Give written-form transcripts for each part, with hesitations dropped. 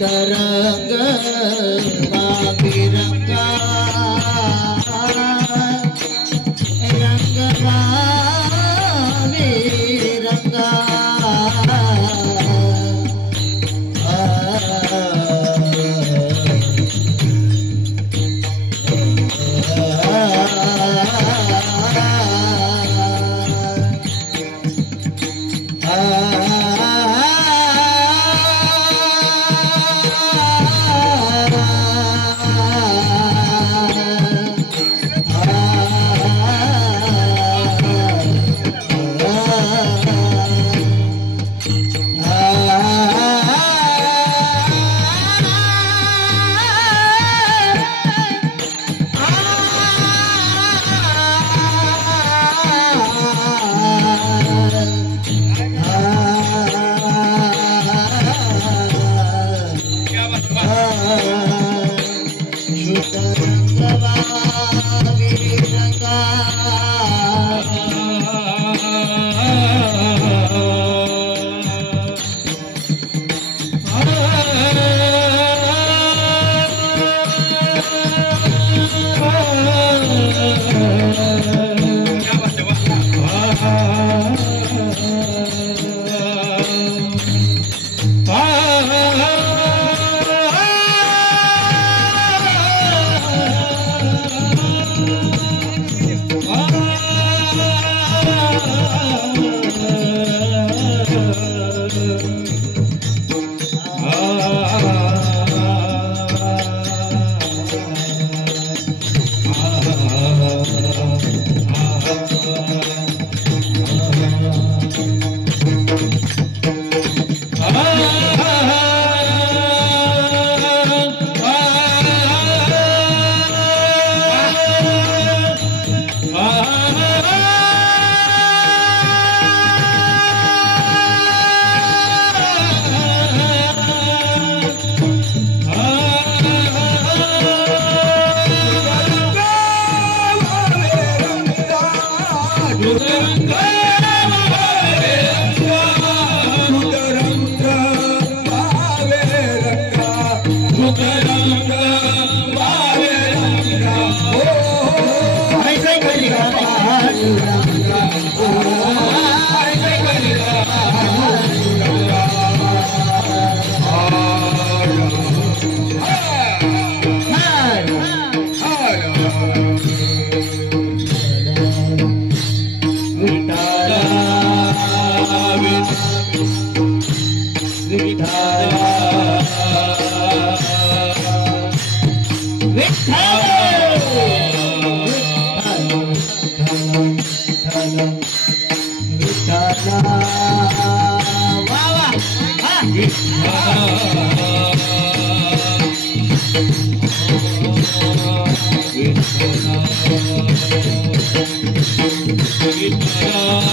तरंग रंगा रंगा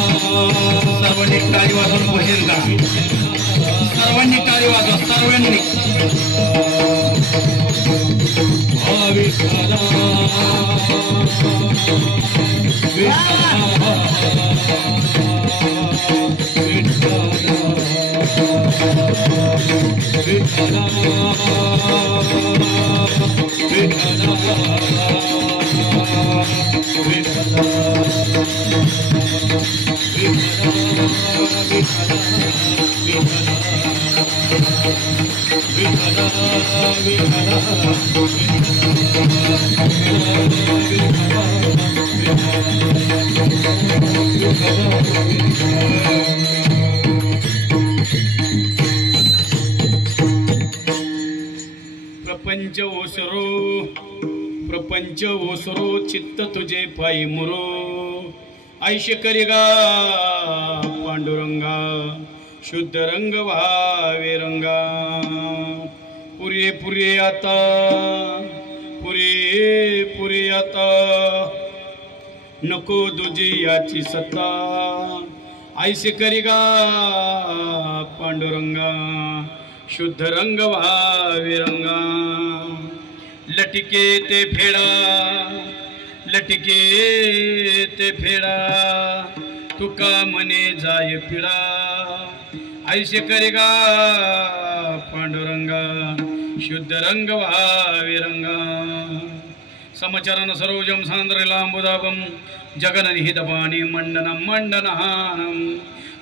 सर्वांनी टाळी वाजवून भजन करा. सर्वांनी टाळी वाजवा. सर्वांनी प्रपंच ओसरो चित्त तुझे पायी मुरो आयुष्य करिगा पांडुरंगा शुद्ध रंग व्हावे रंगा पुरे पुरे आता पुरे आता नको दुजी याची सत्ता आयुष्य करिगा पांडुरंगा शुद्ध रंग व्हावे रंगा लटके ते फेडा तुका मने जाय पिळा आयुष्य करेगा पांडुरंगा शुद्ध रंग वाविरंगा समचरण सरोजम सांद्रलांबुदाभम जगननिहितपाणी मंडनं मंडनहानं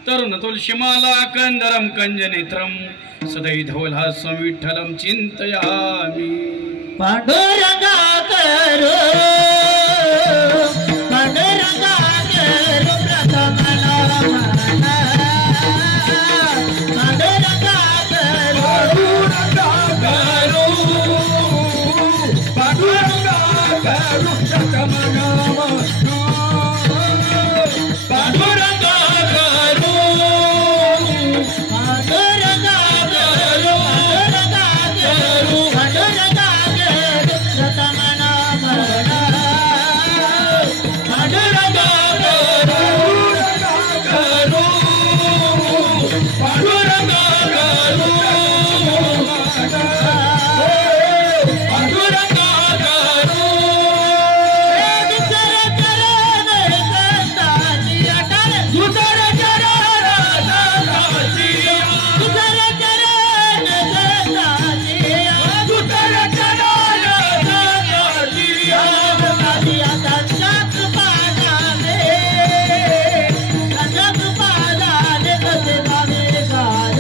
तरुण तुलसीमाला कंदरं कंजनेत्रं सदैधवलहास्यं विठ्ठलं चिन्तयामि पांडुरंगा करो पांडुरंगा करो प्रथम नाम पांडुरंगा करो पांडुरंगा करो प्रथम नाम पांडुरंगा करो पांडुरंगा करो पांडुरंगा करो प्रथम नाम पांडुरंगा करो पांडुरंगा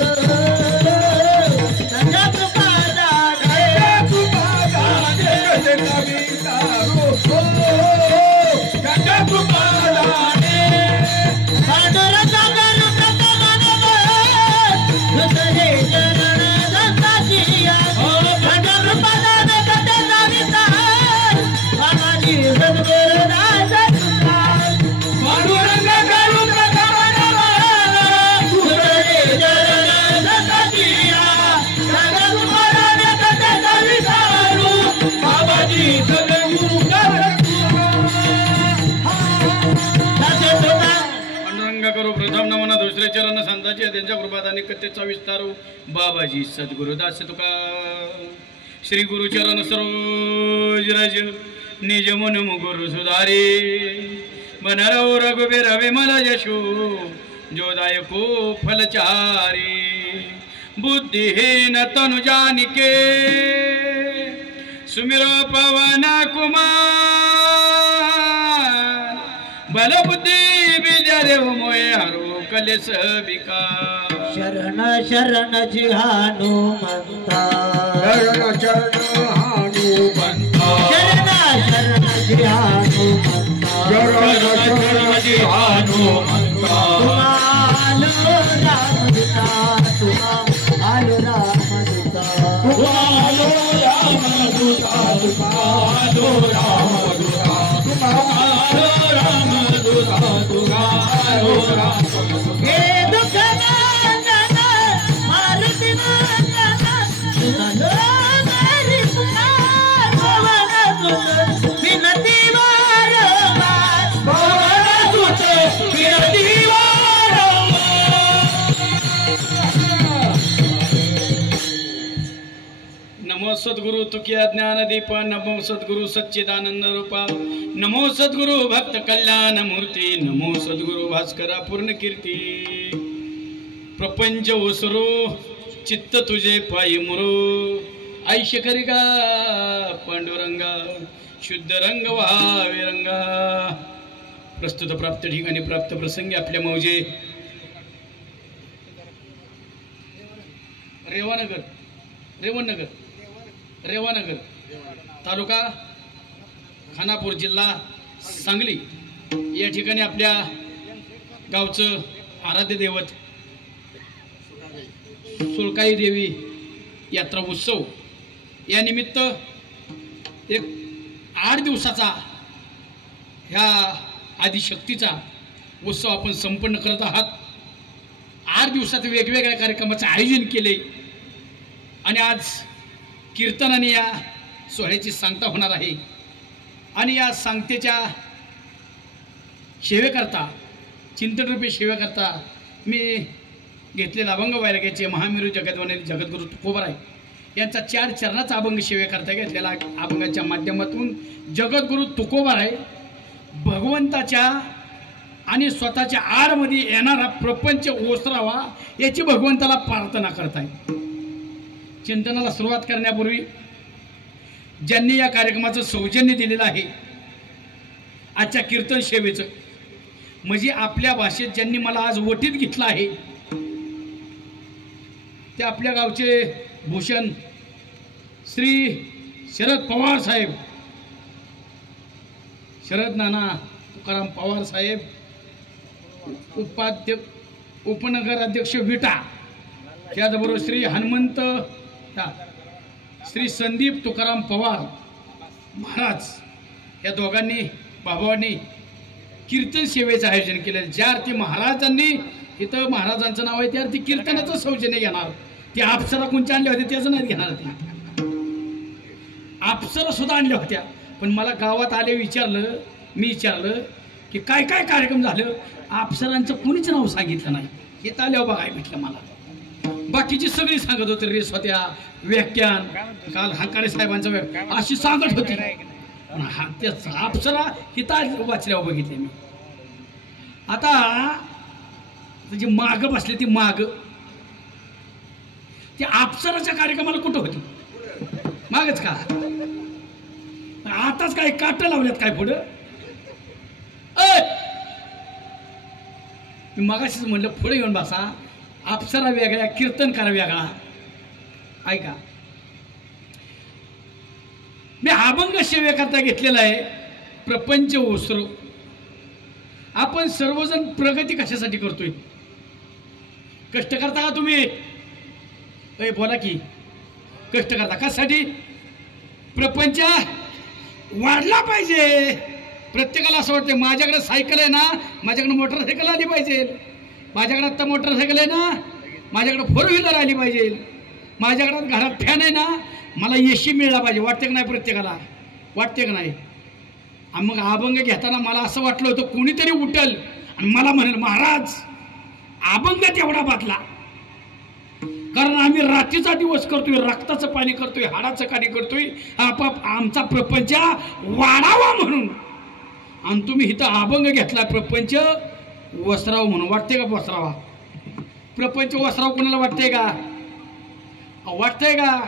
करो पांडुरंगा करो प्रथम नमन दुसरे चरण संतांची त्यांच्या कृपादानी कथेचा विस्तारू बाबाजी सद्गुरुदास तुका श्री गुरुचरण सरोज रज निज मन गुरु सुधारी बनरव रघुबीर विमल यशो जोदायको फलचारी बुद्धिहीन तनु जानिके सुमिर पवन कुमार बल बुद्धि विद्या देव मोय हरो कलेस विकार शरण शरण जी हनुमंता शरण शरण हनुमंता शरण शरण जी हनुमंता शरण शरण जी हनुमंता तुम्हालो रामदूता तुम्हालो रामदूता तुम्हालो रामदूता तुम्हालो रामदूता तुम्हालो रामदूता तुम्हालो रामदूता हे दुख नंदन मारुति नंदन तुम्हालो मेरी पुकार भवन सुत विनती वारंवार भवन सुत विनती नमो सद्गुरु तुकिया ज्ञानदीप नमो सद्गुरु सच्चिदानंद रूपा नमो सद्गुरु भक्त कल्याण मूर्ती नमो सद्गुरु भास्करा पूर्ण कीर्ती प्रपंच ओसरो चित्त तुझे पायी मुरो आयुष्य करी गा पांडुरंगा शुद्ध रंग व्हावे रंगा प्रस्तुत प्राप्त ठिकाणी प्राप्त प्रसंगी आपल्या मौजे रेवानगर तालुका खानापूर जिल्हा सांगली या ठिकाणी आपल्या गावचं आराध्य दैवत सुळकाई देवी यात्रा उत्सव या निमित्त एक 8 दिवसाचा ह्या आदिशक्तीचा उत्सव आपण संपन्न करत आहात। 8 दिवसात वेगवेगळ्या कार्यक्रमाचे आयोजन केले आणि आज कीर्तनाने या सोहळ्याची सांगता होणार आहे आणि या सांगतेच्या सेवेकरता चिंतनरूपी सेवेकरता मी घेतलेला अभंग वैराग्याचे महामेरू जगद्वने जगद्गुरु तुकोबाराय यांचा 4 चरणाचा अभंग सेवेकरता घेतलेला अभंगाच्या माध्यमातून जगद्गुरु तुकोबाराय भगवंताच्या आणि स्वतःच्या आडमध्ये येणारा प्रपंच ओसरावा याची भगवंताला प्रार्थना करतायत। चिंतनाला सुरुवात करण्यापूर्वी ज्यांनी या कार्यक्रमाचं सौजन्य दिलेलं आहे, आजच्या कीर्तन सेवेचं, म्हणजे आपल्या भाषेत ज्यांनी मला आज वटीत घेतलं आहे, ते आपल्या गावचे भूषण श्री शरद पवार साहेब, शरद नाना तुकाराम पवार साहेब, उपनगर अध्यक्ष विटा, त्याचबरोबर श्री हनुमंत, श्री संदीप तुकाराम पवार महाराज, या दोघांनी बाबांनी कीर्तन सेवेचं आयोजन केलं. ज्या अर्थी महाराजांनी इथं महाराजांचं नाव आहे त्या अर्थी कीर्तनाचं सौजन्य घेणार. ते अप्सरा कोणच्या आणल्या होत्या त्याचं नाही घेणार, ते अप्सरा सुद्धा आणल्या होत्या. पण मला गावात आले मी विचारलं की काय काय कार्यक्रम झालं, अप्सरांचं कोणीच नाव सांगितलं नाही. हे आल्यावर बघायला भेटलं मला. बाकीची सगळी सांगत होते, रेस होत्या, व्याख्यान, काल हंकारे साहेबांचं व्याख्यान अशी सांगत होती. पण हा त्याच अप्सरा हिथं वाचल्यावर बघितले मी. आता जी माग बसली ती माग, ती अप्सराच्या कार्यक्रमाला कुठं होती? मागच का? आताच काय काट लावल्यात काय पुढं? मी मगाशीच म्हणलं पुढे येऊन बसा. अप्सरा वेगळ्या, कीर्तनकार वेगळा. ऐका, मी अभंग सेवेकरता घेतलेला आहे प्रपंच ओसरो. आपण सर्वजण प्रगती कशासाठी करतोय? कष्ट करता का तुम्ही? बोला की, कष्ट करता कशासाठी? प्रपंच वाढला पाहिजे. प्रत्येकाला असं वाटतं माझ्याकडे सायकल आहे ना, माझ्याकडे मोटरसायकल आली पाहिजे, माझ्याकडे आत्ता मोटरसायकल आहे ना, माझ्याकडे फोर व्हीलर आली पाहिजे, माझ्याकडे घरात फॅन आहे ना, मला एसी मिळाला पाहिजे. वाटते का नाही? प्रत्येकाला वाटते का नाही? मग अभंग घेताना मला असं वाटलं होतं कोणीतरी उठल आणि मला म्हणेल महाराज अभंग तेवढा बातला, कारण आम्ही रात्रीचा दिवस करतोय, रक्ताचं पाणी करतोय, हाडाचं पाणी करतोय, आमचा प्रपंच वाढावा म्हणून. आणि तुम्ही इथं अभंग घेतला प्रपंच वस्त्राव म्हणून. वाटते का वस्त्रावा? प्रपंच वस्त्राव कोणाला वाटतंय का? वाटतंय का?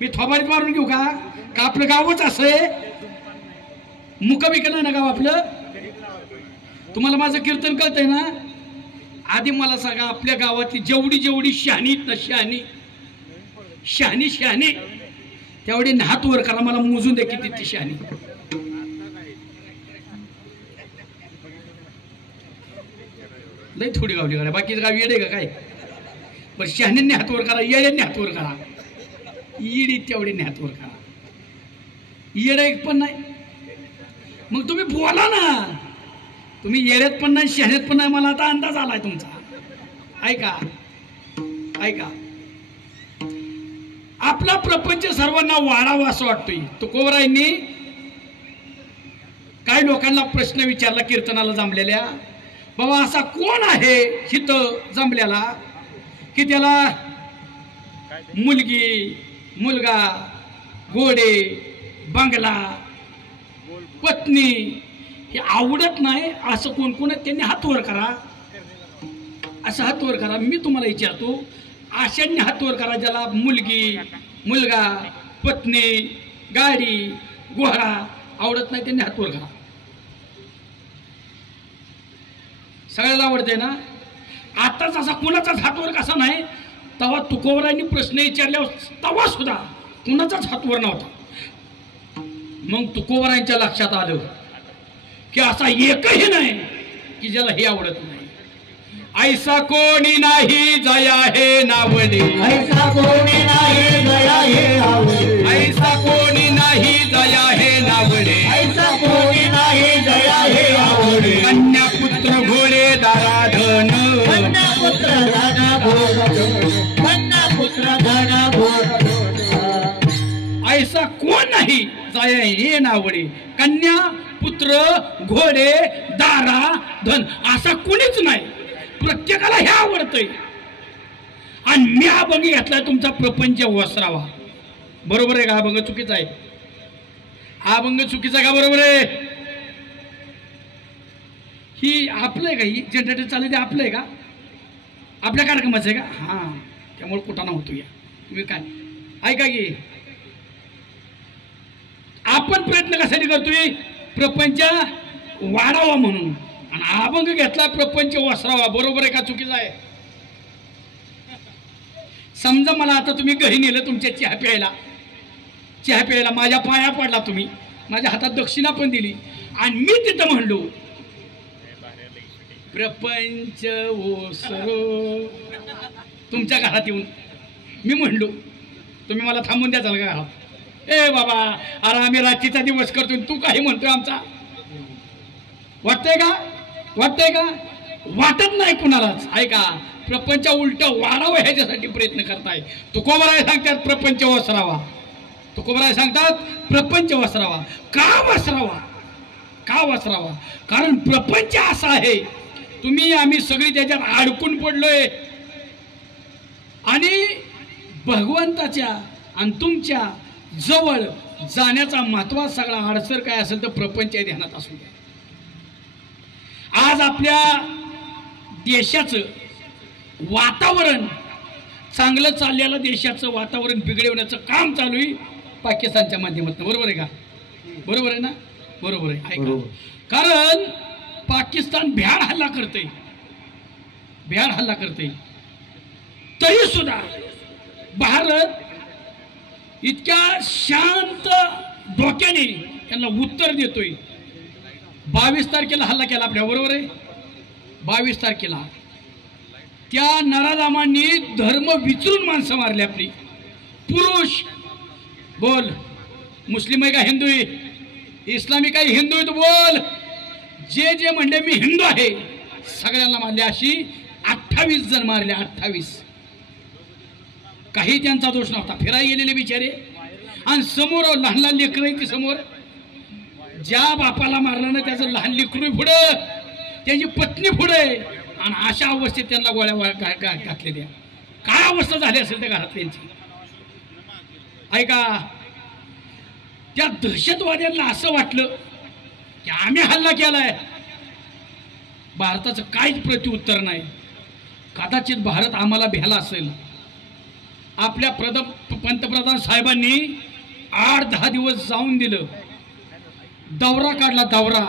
मी थोबाडीत मारून घेऊ का? आपलं गावच असं आहे? मुकाबिक नाही ना गाव आपलं? तुम्हाला माझं कीर्तन कळतंय ना? आधी मला सांगा, आपल्या गावातली जेवढी शहाणी ना, शहाणी तेवढी हात वर करा, मला मोजून दे किती ती शहाणी. लई थोडी गावली गाड्या, बाकीचं गाव येडे का काय? बरं, शहाण्यांनी हात वर करा, येड्यांनी हात वर करा. येडी तेवढ्यांनी हात वर करा. येडं एक पण नाही. मग तुम्ही बोला ना. तुम्ही येड्यात पण नाही, शहाण्यात पण नाही, मला आता अंदाज आलाय तुमचा. ऐका ऐका, आपला प्रपंच सर्वांना वाढावा असं वाटतोय. तुकोबरायांनी काही लोकांना प्रश्न विचारला कीर्तनाला जमलेल्या, बाबा असा कोण आहे हिथं जमलेला की त्याला मुलगी, मुलगा, घोडे, बंगला, पत्नी हे आवडत नाही? असं कोण कोण आहे? त्यांनी हात वर करा. असं हात वर करा. मी तुम्हाला विचारतो, अशांनी हात वर करा ज्याला मुलगी, मुलगा, पत्नी, गाडी, घोडा आवडत नाही, त्यांनी हात वर करा. सगळ्याला आवडते ना? आताच असा कुणाचाच हात वर कसा नाही. तेव्हा तुकोबरायांनी प्रश्न विचारल्यावर तेव्हा सुद्धा कुणाचाच हात वर नव्हता. मग तुकोबरायांच्या लक्षात आलं की असा एकही नाही की ज्याला हे आवडत नाही. ऐसा कोणी नाही जया हे नावडे, ऐसा कोणी नाही जया हे आवडे, ऐसा कोणी नाही जया हे नावडे, ऐसा कोणी नाही जया हे आवडे. कन्या पुत्र घोडे दाराधन, कन्या पुत्र धन घोड, कन्या पुत्र धन घोड. ऐसा कोण नाही जया हे नावडे, कन्या पुत्र घोडे दारा धन, असा कोणीच नाही. प्रत्येकाला हे आवडतंय. आणि मी अभंग घेतलाय तुमचा प्रपंच वसरावा. बरोबर आहे का? अभंग चुकीचा आहे? अभंग चुकीचा का बरोबर आहे? ही आपलं आहे का? ही जनरेटर चालू ते आपलं आहे का? आपल्या कार्यक्रमाचं आहे का? हां, त्यामुळे कुठं होतो या. तुम्ही काय ऐका की, आपण प्रयत्न कशासाठी करतोय? प्रपंच वाढावा म्हणून, आणि अभंग घेतला प्रपंच वसरावा. बरोबर आहे का चुकीचं आहे? समजा मला आता तुम्ही घरी नेलं तुमच्या चहा प्यायला, माझ्या पाया पडला, तुम्ही माझ्या हातात दक्षिणा पण दिली, आणि मी तिथं म्हणलो प्रपंच ओसरो. तुमच्या घरात येऊन मी म्हणलो, तुम्ही मला थांबून द्याल का घरात? ए बाबा, अरे आम्ही रात्रीचा दिवस करतोय, तू काही म्हणतोय आमचा? वाटतंय का? वाटत नाही कुणालाच. ऐका, प्रपंच उलट वाढावं ह्याच्यासाठी प्रयत्न करताय. तुकोबराय सांगतात प्रपंच वसरावा. तुकोबराय सांगतात प्रपंच वसरावा. का वसरावा? कारण प्रपंच असा आहे, तुम्ही आम्ही सगळी त्याच्यात अडकून पडलोय, आणि भगवंताच्या आणि तुमच्या जवळ जाण्याचा महत्वाचा सगळा अडसर काय असेल तर प्रपंच ध्यानात असू द्या. आज आपल्या देशाचं वातावरण चांगलं चाललेलं, देशाचं वातावरण बिघडवण्याचं काम चालू आहे पाकिस्तानच्या माध्यमातून. बरोबर आहे का? बरोबर आहे ना? बरोबर आहे. ऐका, कारण पाकिस्तान भ्याड हल्ला करते, तरी सुद्धा भारत इतक्या शांत डोक्याने त्यांना उत्तर देतोय. 22 तारखेला हल्ला केला आपल्या, बरोबर आहे? 22 तारखेला त्या नराधामांनी धर्म विचारून माणसं मारली आपली. पुरुष बोल, मुस्लिम आहे का हिंदू आहे, इस्लामिक आहे हिंदू आहे, तू बोल. जे म्हणले मी हिंदू आहे सगळ्यांना मारले. अशी 28 जण मारले. 28. काही त्यांचा दोष नव्हता, फिरायला गेलेले बिचारे, आणि समोर लहान लहान लेकरं आहेत. समोर ज्या बापाला मारलं ना त्याचं लहान लेकरू पुढं, त्याची पत्नी पुढे, आणि अशा अवस्थेत त्यांना गोळ्या घातलेल्या. काय अवस्था झाली असेल त्या घरातल्यांची? ऐका, त्या दहशतवाद्यांना असं वाटलं की आम्ही हल्ला केलाय, भारताचं काहीच प्रत्युत्तर नाही. कदाचित भारत आम्हाला भ्याला असेल. आपल्या पंतप्रधान साहेबांनी 8-10 दिवस जाऊन दिलं, दौरा काढला, दौरा.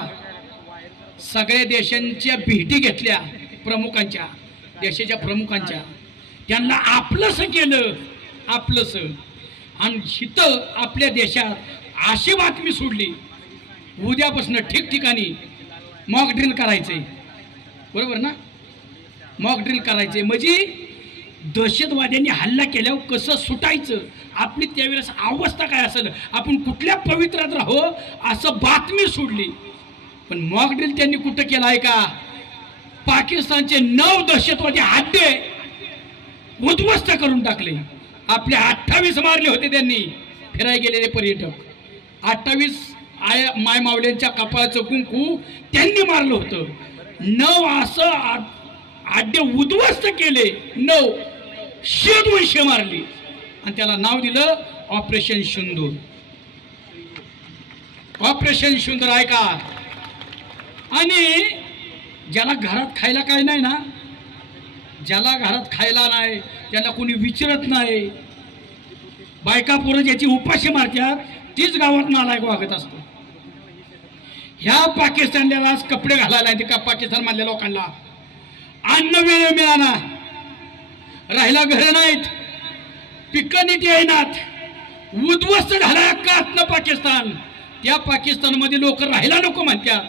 सगळ्या देशांच्या भेटी घेतल्या, प्रमुखांच्या, देशाच्या प्रमुखांच्या. त्यांना आपलंसं केलं, आपलंसं. आणि हिथं आपल्या देशात अशी बातमी सोडली, उद्यापासून ठिकठिकाणी मॉक ड्रिल करायचे. बरोबर ना? मॉक ड्रिल करायचे म्हणजे दहशतवाद्यांनी हल्ला केल्यावर कसं सुटायचं, आपली त्यावेळेस अवस्था काय असेल, आपण कुठल्या पवित्रात राहो, असं बातमी सोडली. पण मॉक ड्रिल त्यांनी कुठं केलं आहे का? पाकिस्तानचे 9 दहशतवादी अड्डे उद्ध्वस्त करून टाकले. आपले 28 मारले होते त्यांनी, फिरायला गेलेले पर्यटक. 28 माय मावल्यांच्या कपाळाचं कुंकू त्यांनी मारलं होतं. 9 असं अड्डे उद्ध्वस्त केले. 9 शेदवंश मारली, आणि त्याला नाव दिलं ऑपरेशन सिंदूर. ऑपरेशन सिंदूर. ऐका, आणि ज्याला घरात खायला काय नाही ना, ज्याला घरात खायला नाही त्याला कोणी विचारत नाही, बायका पोरं ज्याची उपाशी मारतात तीच गावात नालायक वागत असतो. ह्या पाकिस्तानला आज कपडे घालायला ते का पाकिस्तान मधल्या लोकांना अन्न वेळ मिळाना, राहिला घरे नाहीत, पिकं नीट येईनात, उद्ध्वस्त झाला का पाकिस्तान. त्या पाकिस्तानमध्ये लोक राहायला नको म्हणतात,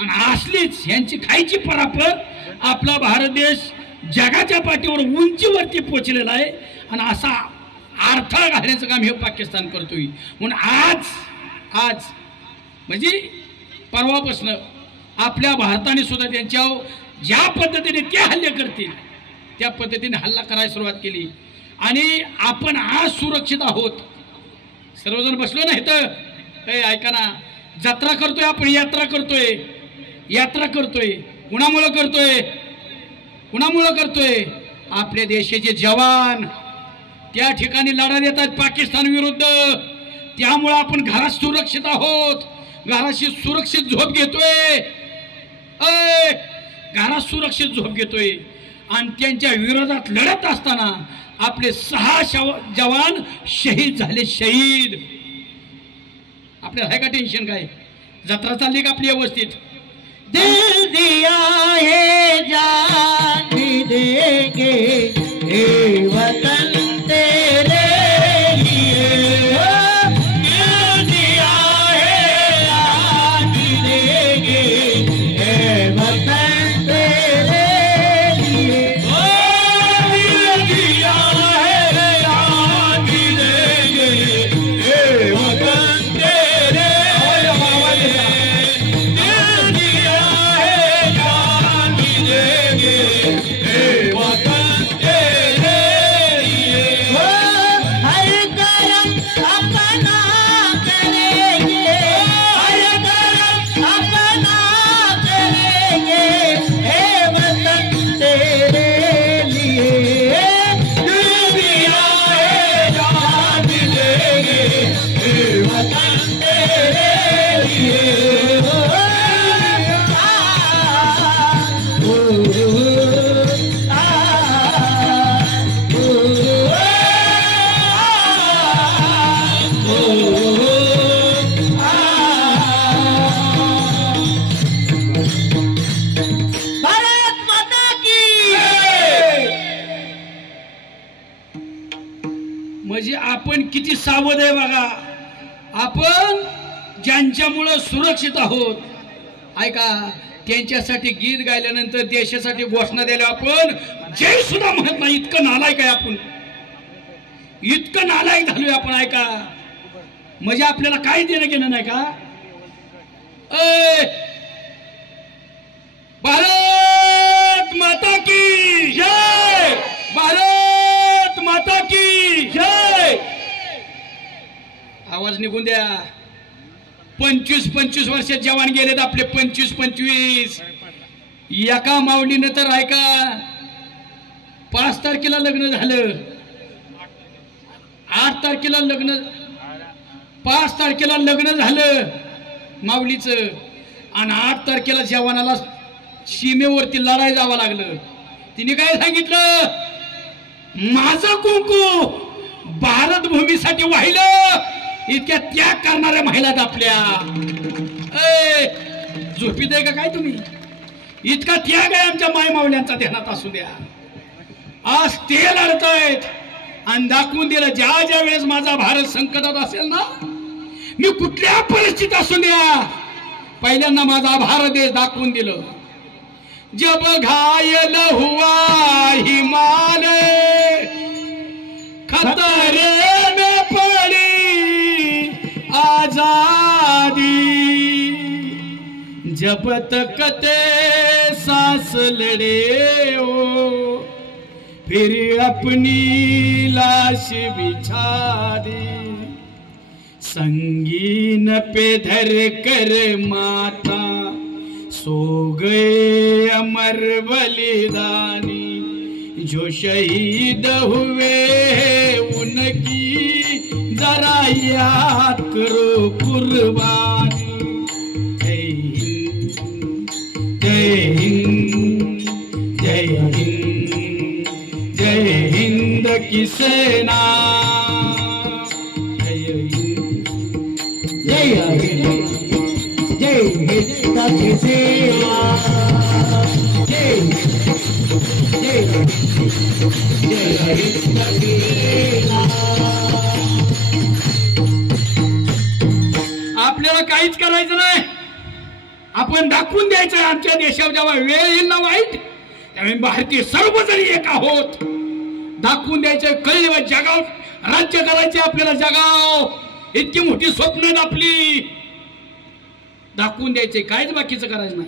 आणि असलीच यांची खायची परापत आपला भारत देश जगाच्या पाठीवर उंचीवरती पोचलेला आहे, आणि असा अडथळा घालण्याचं काम हे पाकिस्तान करतोय. म्हणून आज म्हणजे परवापासून आपल्या भारताने सुद्धा त्यांच्यावर ज्या पद्धतीने ते हल्ले करतील त्या पद्धतीने हल्ला करायला सुरुवात केली. आणि आपण आज सुरक्षित आहोत. सर्वजण बसलो ना इथं, ऐका ना, जत्रा करतोय आपण, यात्रा करतोय. कुणामुळं करतोय? आपल्या देशाचे जवान त्या ठिकाणी लढा देतात पाकिस्तान विरुद्ध. त्यामुळं आपण घरात सुरक्षित आहोत, घराशी सुरक्षित झोप घेतोय, घरात सुरक्षित झोप घेतोय. आणि त्यांच्या विरोधात लढत असताना आपले 6 जवान शहीद झाले. शहीद. आपल्याला आहे का टेन्शन? काय जत्रा चालली का आपली व्यवस्थित? दिल दिया है जान भी देंगे हे वतन तेरे लिए. दिल दिया है जान भी देंगे हे वतन तेरे लिए. दिल दिया है जान भी देंगे हे वतन तेरे लिए. म्हणजे आपण किती सावध आहे बघा. आपण ज्यांच्यामुळे सुरक्षित आहोत ऐका त्यांच्यासाठी गीत गायल्यानंतर देशासाठी घोषणा द्यायला आपण जय सुद्धा म्हणत नाही. इतकं नालायक आहे आपण. इतकं नालायक झालोय आपण. ऐका म्हणजे आपल्याला काय देणं घेणं नाही का? भारत माता की जय. भारत माता की जय. आवाज निघून द्या. 25-25 वर्षात जवान गेलेत आपले. 25-25. एका माऊलीनं तर ऐका 5 तारखेला लग्न झालं. 8 तारखेला लग्न 5 तारखेला लग्न झालं माऊलीचं. आणि 8 तारखेला जवानाला सीमेवरती लढाई जावं लागलं. तिने काय सांगितलं? माझं कुंकू भारत भूमीसाठी वाहिलं. इतक्या त्याग करणाऱ्या महिलात आपल्या. झोपीत आहे का काय तुम्ही? इतका त्याग आहे आमच्या माय मावल्यांचा. ध्यानात असू द्या. आज ते लढतायत आणि दाखवून दिलं ज्या ज्या वेळेस माझा भारत संकटात असेल ना, मी कुठल्या परिस्थितीत असू द्या पहिल्यांदा माझा भारत देश दाखवून दिलं. जब घायल हुआ हिमालय खतरे में पड़ी आजादी. जब तक ते सांस लड़े हो फिर अपनी लाश बिछा दी. संगीन पे धर कर माता सो गए अमर बलिदानी. जो शहीद हुए उनकी जरा याद करो कुर्बानी. जय हिंद जय हिंद जय हिंद की सेना. जय हिंद जय हिंद जय हिंद की सेना. जय जय जय हिंद की सेना. आपल्याला काहीच करायचं नाही. आपण दाखवून द्यायचं आमच्या देशावर जेव्हा वेळ येईल ना वाईट त्यावेळी भारतीय सर्वजण एक आहोत. दाखवून द्यायचं. कळलं जगाव राज्य करायचे आपल्याला. जगाव इतकी मोठी स्वप्न आपली. दाखवून द्यायचे. काहीच बाकीचं करायचं नाही.